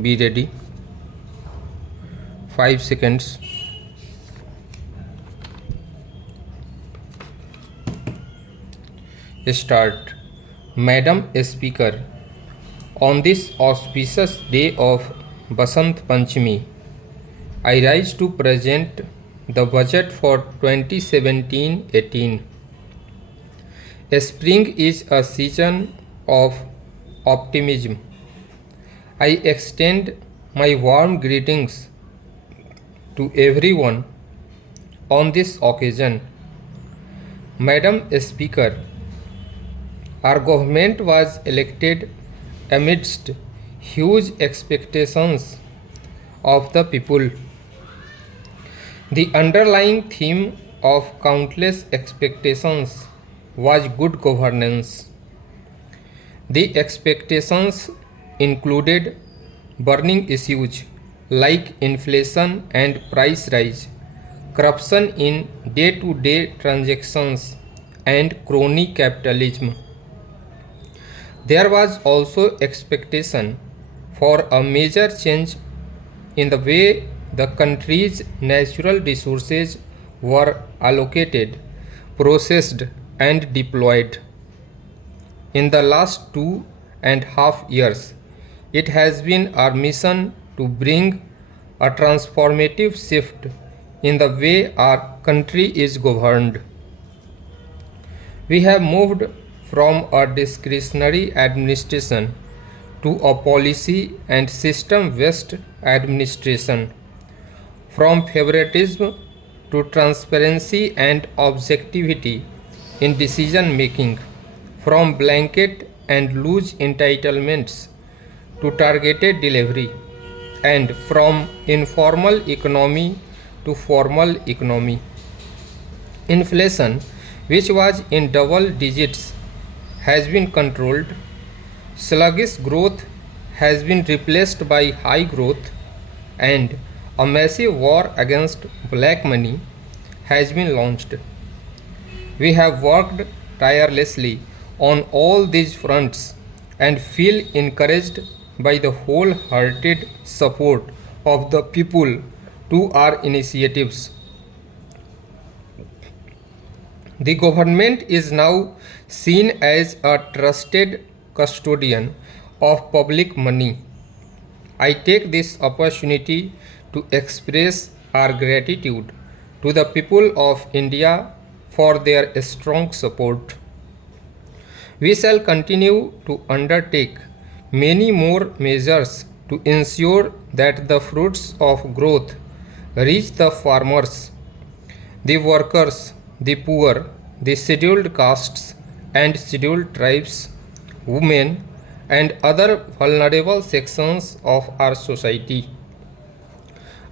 Be ready. 5 seconds. Start. Madam Speaker, on this auspicious day of Basant Panchami, I rise to present the budget for 2017-18. Spring is a season of optimism. I extend my warm greetings to everyone on this occasion. Madam Speaker, our government was elected amidst huge expectations of the people. The underlying theme of countless expectations was good governance. The expectations included burning issues like inflation and price rise, corruption in day-to-day transactions, and crony capitalism. There was also expectation for a major change in the way the country's natural resources were allocated, processed, and deployed. In the last 2.5 years, it has been our mission to bring a transformative shift in the way our country is governed. We have moved from a discretionary administration to a policy and system-based administration, from favoritism to transparency and objectivity in decision making, from blanket and loose entitlements to targeted delivery, and from informal economy to formal economy. Inflation, which was in double digits, has been controlled. Sluggish growth has been replaced by high growth, and a massive war against black money has been launched. We have worked tirelessly on all these fronts and feel encouraged by the wholehearted support of the people to our initiatives. The government is now seen as a trusted custodian of public money. I take this opportunity to express our gratitude to the people of India for their strong support. We shall continue to undertake many more measures to ensure that the fruits of growth reach the farmers, the workers, the poor, the scheduled castes and scheduled tribes, women, and other vulnerable sections of our society.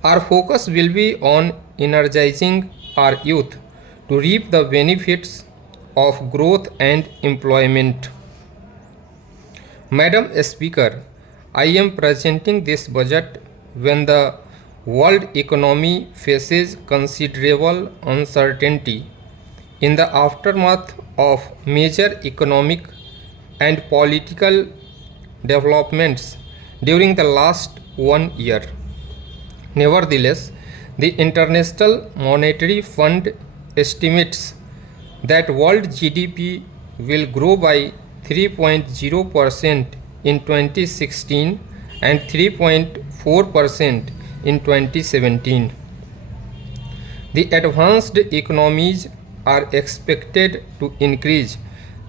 Our focus will be on energizing our youth to reap the benefits of growth and employment. Madam Speaker, I am presenting this budget when the world economy faces considerable uncertainty in the aftermath of major economic and political developments during the last 1 year. Nevertheless, the International Monetary Fund estimates that world GDP will grow by 3.0% in 2016 and 3.4% in 2017. The advanced economies are expected to increase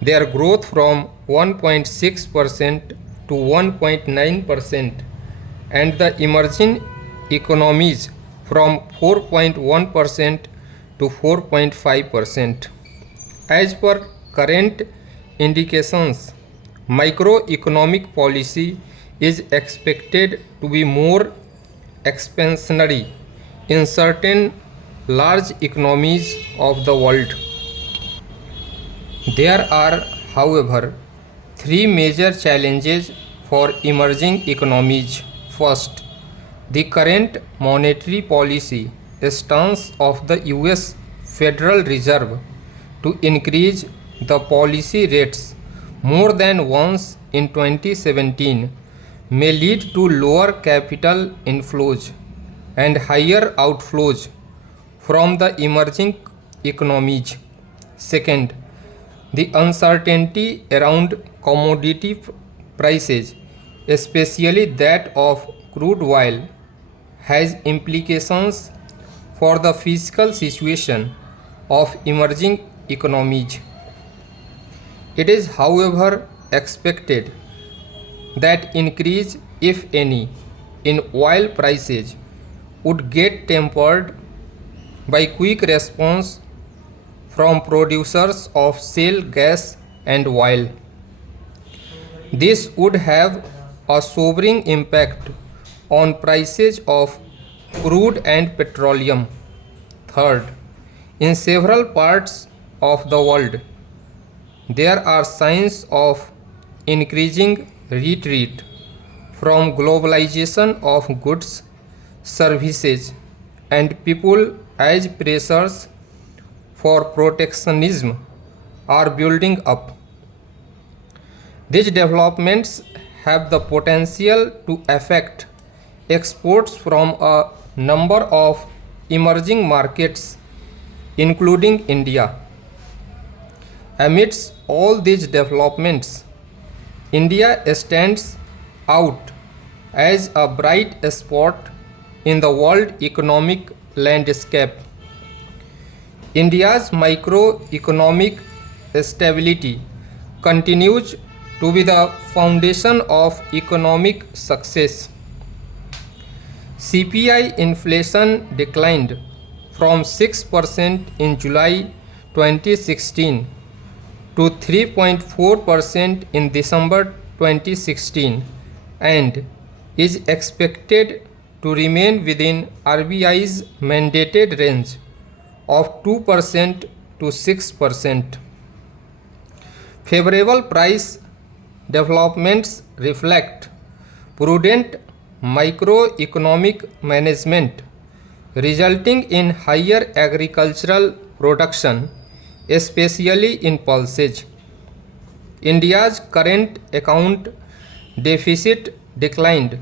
their growth from 1.6% to 1.9%, and the emerging economies from 4.1% to 4.5%. As per current indications, microeconomic policy is expected to be more expansionary in certain large economies of the world. There are, however, three major challenges for emerging economies. First, the current monetary policy stance of the US Federal Reserve to increase the policy rates more than once in 2017 may lead to lower capital inflows and higher outflows from the emerging economies. Second, the uncertainty around commodity prices, especially that of crude oil, has implications for the fiscal situation of emerging economies. It is, however, expected that increase, if any, in oil prices would get tempered by quick response from producers of shale gas and oil. This would have a sobering impact on prices of crude and petroleum. Third, in several parts of the world, there are signs of increasing retreat from globalization of goods, services, and people as pressures for protectionism are building up. These developments have the potential to affect exports from a number of emerging markets, including India. Amidst all these developments, India stands out as a bright spot in the world economic landscape. India's microeconomic stability continues to be the foundation of economic success. CPI inflation declined from 6% in July 2016 to 3.4% in December 2016 and is expected to remain within RBI's mandated range of 2% to 6%. Favorable price developments reflect prudent microeconomic management resulting in higher agricultural production, especially in pulses. India's current account deficit declined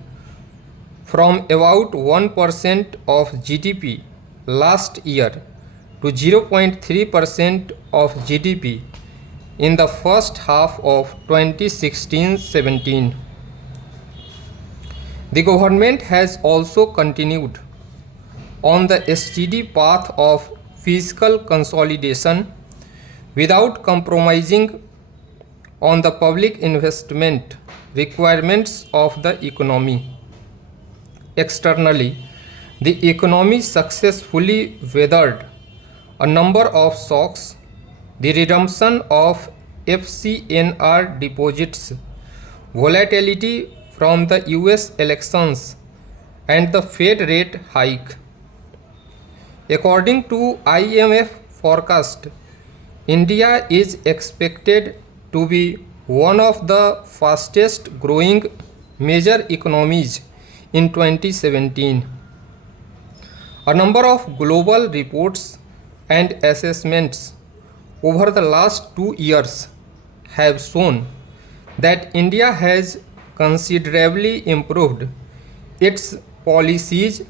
from about 1% of GDP last year to 0.3% of GDP in the first half of 2016-17. The government has also continued on the steady path of fiscal consolidation without compromising on the public investment requirements of the economy. Externally, the economy successfully weathered a number of shocks: the resumption of FCNR deposits, volatility from the US elections, and the Fed rate hike. According to IMF forecast, India is expected to be one of the fastest growing major economies in 2017. A number of global reports and assessments over the last 2 years have shown that India has considerably improved its policies,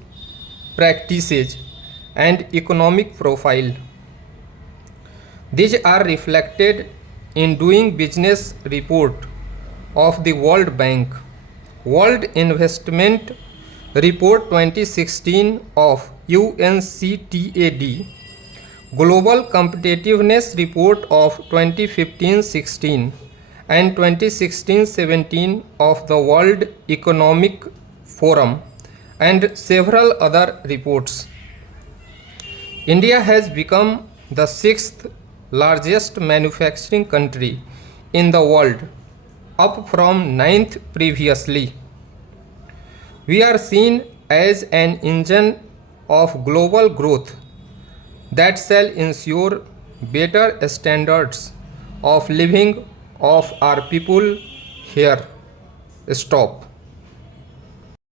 practices, and economic profile. These are reflected in Doing Business report of the World Bank, World Investment Report 2016 of UNCTAD, Global Competitiveness Report of 2015-16 and 2016-17 of the World Economic Forum, and several other reports. India has become the 6th largest manufacturing country in the world, up from 9th previously. We are seen as an engine of global growth that shall ensure better standards of living of our people here. Stop.